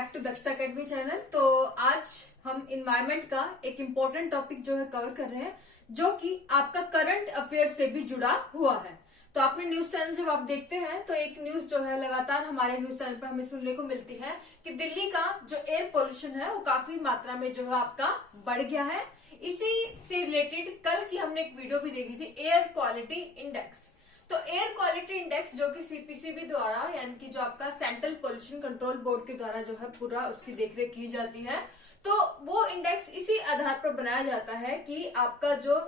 Back to दक्षता academy channel. तो आज हम इन्वायरमेंट का एक इम्पोर्टेंट टॉपिक जो है कवर कर रहे हैं, जो कि आपका करंट अफेयर से भी जुड़ा हुआ है। तो आपने न्यूज चैनल जब आप देखते हैं तो एक न्यूज जो है लगातार हमारे न्यूज चैनल पर हमें सुनने को मिलती है कि दिल्ली का जो एयर पोल्यूशन है वो काफी मात्रा में जो है आपका बढ़ गया है। इसी से रिलेटेड कल की हमने एक वीडियो भी देखी थी, एयर क्वालिटी इंडेक्स। तो एयर क्वालिटी इंडेक्स जो कि सीपीसीबी द्वारा यानी कि जो आपका सेंट्रल पोल्यूशन कंट्रोल बोर्ड के द्वारा जो है पूरा उसकी देखरेख की जाती है, तो वो इंडेक्स इसी आधार पर बनाया जाता है कि आपका जो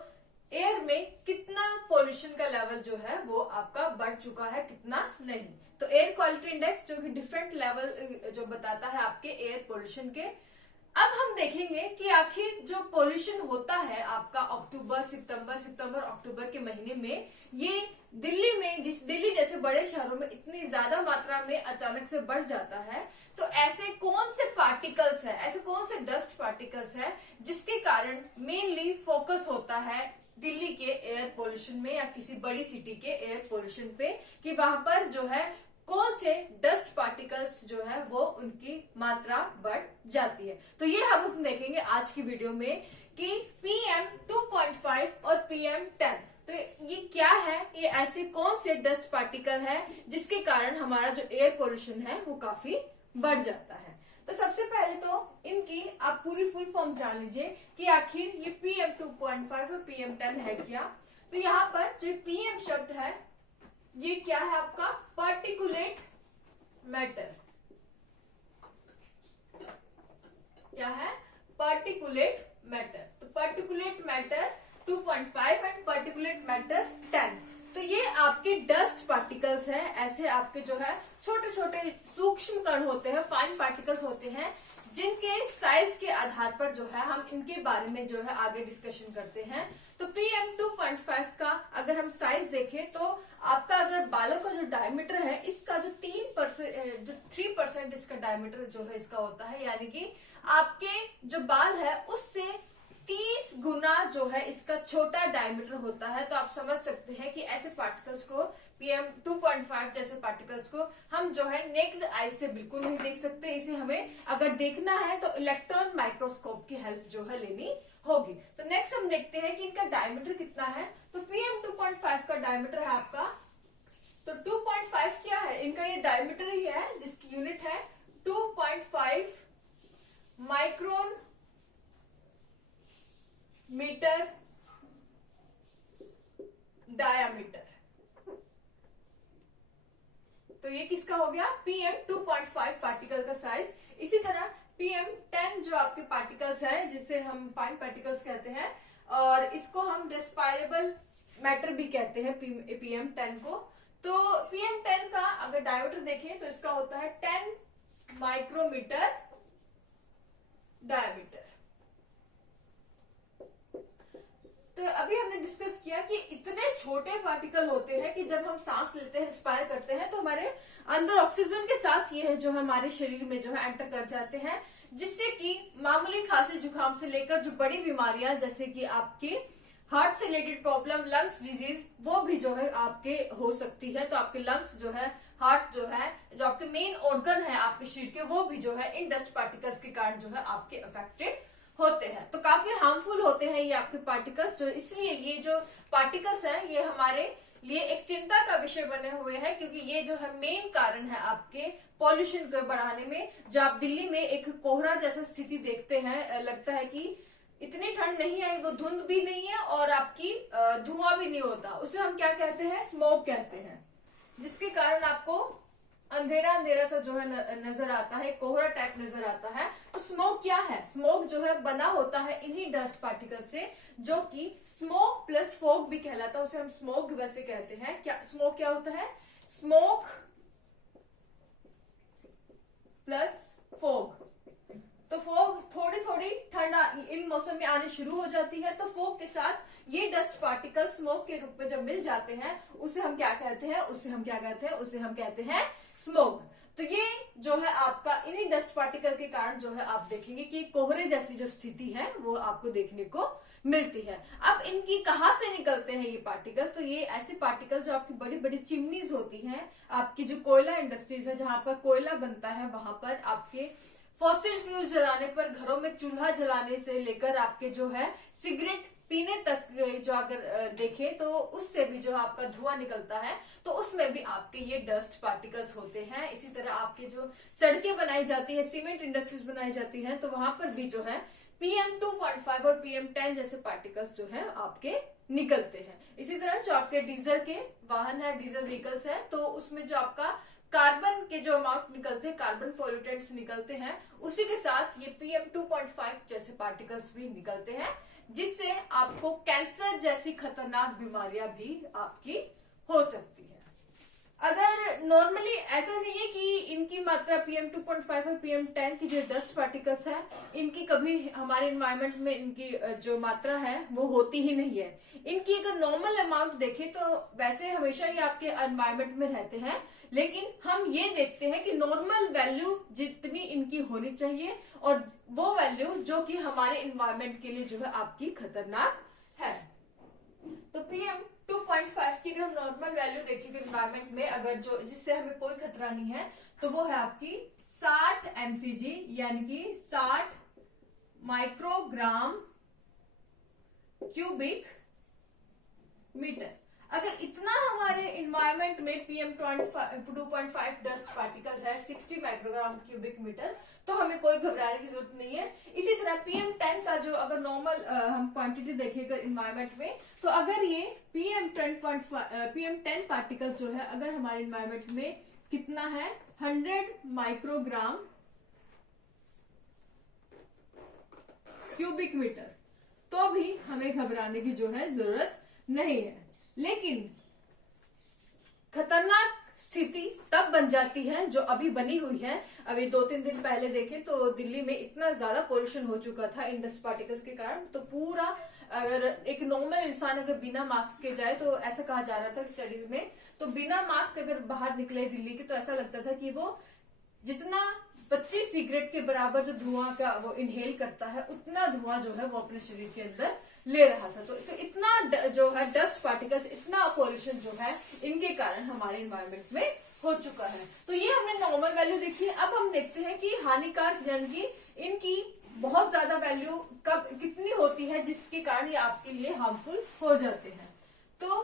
एयर में कितना पोल्यूशन का लेवल जो है वो आपका बढ़ चुका है, कितना नहीं। तो एयर क्वालिटी इंडेक्स जो कि डिफरेंट लेवल जो बताता है आपके एयर पोल्यूशन के। अब हम देखेंगे कि आखिर जो पोल्यूशन होता है आपका सितंबर अक्टूबर के महीने में, ये दिल्ली में दिल्ली जैसे बड़े शहरों में इतनी ज्यादा मात्रा में अचानक से बढ़ जाता है, तो ऐसे कौन से पार्टिकल्स है, ऐसे कौन से डस्ट पार्टिकल्स है जिसके कारण मेनली फोकस होता है दिल्ली के एयर पोल्यूशन में या किसी बड़ी सिटी के एयर पोल्यूशन पे, कि वहां पर जो है कौन से डस्ट पार्टिकल्स जो है वो उनकी मात्रा बढ़ जाती है। तो ये हम देखेंगे आज की वीडियो में कि PM 2.5 और PM 10, तो ये क्या है, ये ऐसे कौन से डस्ट पार्टिकल है जिसके कारण हमारा जो एयर पोल्यूशन है वो काफी बढ़ जाता है। तो सबसे पहले तो इनकी आप पूरी फुल फॉर्म जान लीजिए कि आखिर ये PM 2.5 और PM 10 है क्या। तो यहाँ पर जो PM शब्द है ये क्या है आपका, पार्टिकुलेट मैटर। क्या है, पार्टिकुलेट मैटर। तो particulate matter 2.5 and particulate matter 10। तो ये आपके डस्ट पार्टिकल्स हैं, ऐसे आपके जो है छोटे छोटे सूक्ष्म कण होते हैं, फाइन पार्टिकल्स होते हैं, जिनके साइज के आधार पर जो है हम इनके बारे में जो है आगे डिस्कशन करते हैं। तो PM 2.5 का अगर हम साइज देखें तो आपका अगर बालों का जो डायमीटर है इसका जो 3% इसका डायमीटर जो है इसका होता है, यानी कि आपके जो बाल है उससे 30 गुना जो है इसका छोटा डायमीटर होता है। तो आप समझ सकते हैं कि ऐसे पार्टिकल्स को PM 2.5 जैसे पार्टिकल्स को हम जो है नेक्ड आई से बिल्कुल नहीं देख सकते। इसे हमें अगर देखना है तो इलेक्ट्रॉन माइक्रोस्कोप की हेल्प जो है लेनी होगी। तो नेक्स्ट हम देखते हैं कि इनका डायमीटर कितना है। तो PM 2.5 का डायमीटर है आपका, तो 2.5 क्या है, इनका ये डायमीटर ही है जिसकी यूनिट है 2.5 माइक्रोन मीटर डायामीटर। तो ये किसका हो गया, PM 2.5 पार्टिकल का साइज। इसी तरह PM 10 जो आपके पार्टिकल्स है जिसे हम फाइन पार्टिकल्स कहते हैं, और इसको हम रेस्पायरेबल मैटर भी कहते हैं PM 10 को। तो PM 10 का अगर डायमीटर देखें तो इसका होता है 10 माइक्रोमीटर डायमीटर। तो अभी हमने डिस्कस किया कि इतने छोटे पार्टिकल होते हैं कि जब हम सांस लेते हैं, रिस्पायर करते हैं, तो हमारे अंदर ऑक्सीजन के साथ ये है जो हमारे शरीर में जो है एंटर कर जाते हैं, जिससे कि मामूली खांसी जुकाम से लेकर जो बड़ी बीमारियां जैसे कि आपकी हार्ट से रिलेटेड प्रॉब्लम, लंग्स डिजीज, वो भी जो है आपके हो सकती है। तो आपके लंग्स जो है, हार्ट जो है, जो आपके मेन ऑर्गन है आपके शरीर के, वो भी जो है इन डस्ट पार्टिकल्स के कारण जो है आपके अफेक्टेड होते हैं। तो काफी हार्मफुल होते हैं ये आपके पार्टिकल्स, जो इसलिए ये जो पार्टिकल्स हैं ये हमारे लिए एक चिंता का विषय बने हुए हैं, क्योंकि ये जो है मेन कारण है आपके पॉल्यूशन को बढ़ाने में। जो आप दिल्ली में एक कोहरा जैसा स्थिति देखते हैं, लगता है कि इतनी ठंड नहीं है, वो धुंध भी नहीं है और आपकी धुआं भी नहीं होता, उसे हम क्या कहते हैं, स्मोक कहते हैं, जिसके कारण आपको अंधेरा अंधेरा सा जो है नजर आता है, कोहरा टाइप नजर आता है। तो स्मोक क्या है, स्मोक जो है बना होता है इन्हीं डस्ट पार्टिकल से, जो कि स्मोक प्लस फॉग भी कहलाता है, उसे हम स्मोक वैसे कहते हैं। क्या स्मोक क्या होता है, स्मोक प्लस फॉग। तो फॉग थोड़ी थोड़ी ठंड इन मौसम में आने शुरू हो जाती है, तो फॉग के साथ ये डस्ट पार्टिकल स्मोक के रूप में जब मिल जाते हैं, उसे हम क्या कहते हैं, उसे हम कहते हैं स्मोक। तो ये जो है आपका इन्हीं डस्ट पार्टिकल के कारण जो है आप देखेंगे कि कोहरे जैसी जो स्थिति है वो आपको देखने को मिलती है। अब इनकी कहाँ से निकलते हैं ये पार्टिकल, तो ये ऐसे पार्टिकल जो आपकी बड़ी बड़ी चिमनीज होती हैं, आपकी जो कोयला इंडस्ट्रीज है जहां पर कोयला बनता है वहां पर आपके फॉसिल फ्यूल जलाने पर, घरों में चूल्हा जलाने से लेकर आपके जो है सिगरेट पीने तक जो अगर देखें तो उससे भी जो आपका धुआं निकलता है तो उसमें भी आपके ये डस्ट पार्टिकल्स होते हैं। इसी तरह आपके जो सड़कें बनाई जाती है, सीमेंट इंडस्ट्रीज बनाई जाती हैं, तो वहां पर भी जो है PM2.5 और PM10 जैसे पार्टिकल्स जो है आपके निकलते हैं। इसी तरह जो आपके डीजल के वाहन है, डीजल व्हीकल्स है, तो उसमें जो आपका कार्बन के जो अमाउंट निकलते हैं, कार्बन पोल्यूटेंट्स निकलते हैं, उसी के साथ ये PM2.5 जैसे पार्टिकल्स भी निकलते हैं, जिससे आपको कैंसर जैसी खतरनाक बीमारियां भी आपकी हो सकती है। अगर नॉर्मली ऐसा नहीं है कि इनकी मात्रा PM2.5 और PM10 की जो डस्ट पार्टिकल्स है, इनकी कभी हमारे एनवायरनमेंट में इनकी जो मात्रा है वो होती ही नहीं है। इनकी अगर नॉर्मल अमाउंट देखें तो वैसे हमेशा ही आपके एनवायरनमेंट में रहते हैं, लेकिन हम ये देखते हैं कि नॉर्मल वैल्यू जितनी इनकी होनी चाहिए और वो वैल्यू जो कि हमारे एनवायरनमेंट के लिए जो है आपकी खतरनाक है। तो PM2.5 की अगर हम नॉर्मल वैल्यू देखेंगे एनवायरनमेंट में, अगर जो जिससे हमें कोई खतरा नहीं है, तो वो है आपकी 60 mcg यानी कि 60 माइक्रोग्राम क्यूबिक मीटर। अगर इतना हमारे इन्वायरमेंट में PM2.5 डस्ट पार्टिकल्स है 60 माइक्रोग्राम क्यूबिक मीटर, तो हमें कोई घबराने की जरूरत नहीं है। इसी तरह PM10 का जो अगर नॉर्मल हम क्वांटिटी देखेंगे इन्वायरमेंट में, तो अगर ये PM10 पार्टिकल्स जो है अगर हमारे इन्वायरमेंट में कितना है 100 माइक्रोग्राम क्यूबिक मीटर, तो भी हमें घबराने की जो है जरूरत नहीं है। लेकिन खतरनाक स्थिति तब बन जाती है जो अभी बनी हुई है। अभी 2-3 दिन पहले देखें तो दिल्ली में इतना ज्यादा पोल्यूशन हो चुका था इन डस्ट पार्टिकल्स के कारण, तो पूरा अगर एक नॉर्मल इंसान अगर बिना मास्क के जाए, तो ऐसा कहा जा रहा था स्टडीज में, तो बिना मास्क अगर बाहर निकले दिल्ली के, तो ऐसा लगता था कि वो जितना 25 सिगरेट के बराबर जो धुआं का वो इनहेल करता है, उतना धुआं जो है वो अपने शरीर के अंदर ले रहा था। तो इतना जो है डस्ट पार्टिकल्स, इतना पॉल्यूशन जो है इनके कारण हमारे एनवायरनमेंट में हो चुका है। तो ये हमने नॉर्मल वैल्यू देखी है। अब हम देखते हैं कि हानिकारक यानी कि इनकी बहुत ज्यादा वैल्यू कब कितनी होती है जिसके कारण ये आपके लिए हार्मफुल हो जाते हैं। तो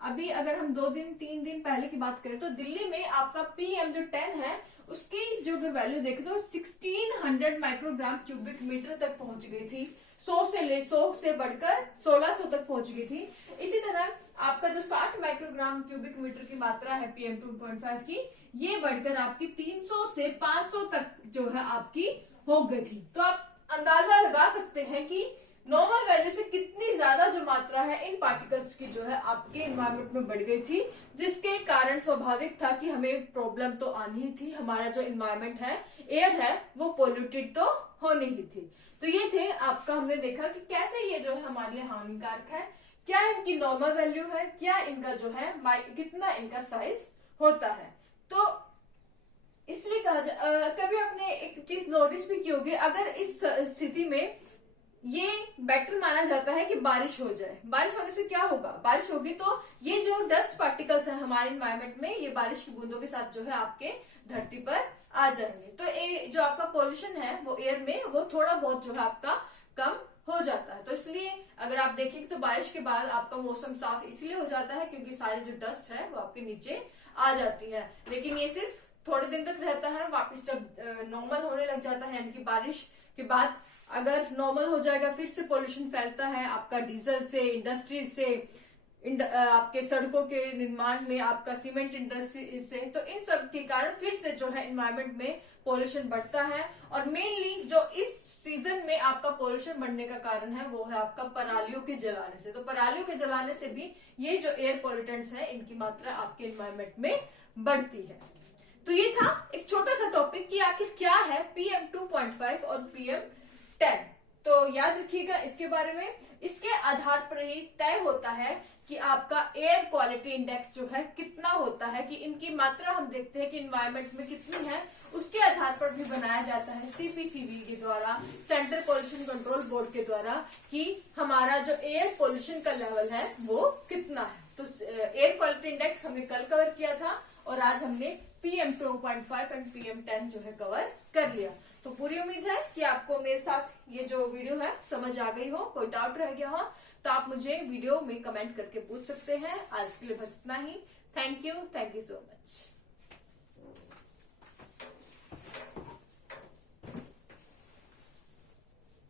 अभी अगर हम 2-3 दिन पहले की बात करें, तो दिल्ली में आपका PM जो 10 है उसकी जो अगर वैल्यू देखें तो 1600 माइक्रोग्राम क्यूबिक मीटर तक पहुंच गई थी। 100 से बढ़कर 1600 तक पहुंच गई थी। इसी तरह आपका जो 60 माइक्रोग्राम क्यूबिक मीटर की मात्रा है PM2.5 की, ये बढ़कर आपकी 300 से 500 तक जो है आपकी हो गई थी। तो आप अंदाजा लगा सकते हैं कि नॉर्मल वैल्यू से कितनी ज्यादा जो मात्रा है इन पार्टिकल्स की जो है आपके एनवायरनमेंट में बढ़ गई थी, जिसके कारण स्वाभाविक था कि हमें प्रॉब्लम तो आनी ही थी। हमारा जो एनवायरनमेंट है, एयर है, वो पोल्यूटेड तो होनी ही थी। तो ये थे आपका, हमने देखा कि कैसे ये जो है हमारे लिए हानिकारक है, क्या इनकी नॉर्मल वैल्यू है, क्या इनका जो है कितना इनका साइज होता है। तो इसलिए कभी आपने एक चीज नोटिस भी की होगी, अगर इस स्थिति में ये बेटर माना जाता है कि बारिश हो जाए। बारिश होने से क्या होगा, बारिश होगी तो ये जो डस्ट पार्टिकल्स है हमारे एनवायरनमेंट में, ये बारिश की बूंदों के साथ जो है आपके धरती पर आ जाएंगे। तो जो आपका पोल्यूशन है वो एयर में वो थोड़ा बहुत जो है आपका कम हो जाता है। तो इसलिए अगर आप देखेंगे तो बारिश के बाद आपका मौसम साफ इसलिए हो जाता है क्योंकि सारी जो डस्ट है वो आपके नीचे आ जाती है। लेकिन ये सिर्फ थोड़े दिन तक रहता है, वापस जब नॉर्मल होने लग जाता है, यानी कि बारिश के बाद अगर नॉर्मल हो जाएगा, फिर से पोल्यूशन फैलता है आपका डीजल से, इंडस्ट्रीज से, आपके सड़कों के निर्माण में, आपका सीमेंट इंडस्ट्री से, तो इन सब के कारण फिर से जो है एनवायरनमेंट में पोल्यूशन बढ़ता है। और मेनली जो इस सीजन में आपका पोल्यूशन बढ़ने का कारण है वो है आपका परालियों के जलाने से। तो परालियों के जलाने से भी ये जो एयर पोल्यूटेंट्स है इनकी मात्रा आपके एनवायरनमेंट में बढ़ती है। तो ये था एक छोटा सा टॉपिक कि आखिर क्या है PM2.5 और PM10। तो याद रखिएगा इसके बारे में, इसके आधार पर ही तय होता है कि आपका एयर क्वालिटी इंडेक्स जो है कितना होता है, कि इनकी मात्रा हम देखते हैं कि एनवायरनमेंट में कितनी है, उसके आधार पर भी बनाया जाता है CPCB के द्वारा, सेंट्रल पोल्यूशन कंट्रोल बोर्ड के द्वारा, कि हमारा जो एयर पोल्यूशन का लेवल है वो कितना है। तो एयर क्वालिटी इंडेक्स हमने कल कवर किया था और आज हमने PM 2.5 एंड PM 10 जो है कवर कर लिया। तो पूरी उम्मीद है कि आपको मेरे साथ ये जो वीडियो है समझ आ गई हो, कोई डाउट रह गया हो तो आप मुझे वीडियो में कमेंट करके पूछ सकते हैं। आज के लिए बस इतना ही। Thank you so much.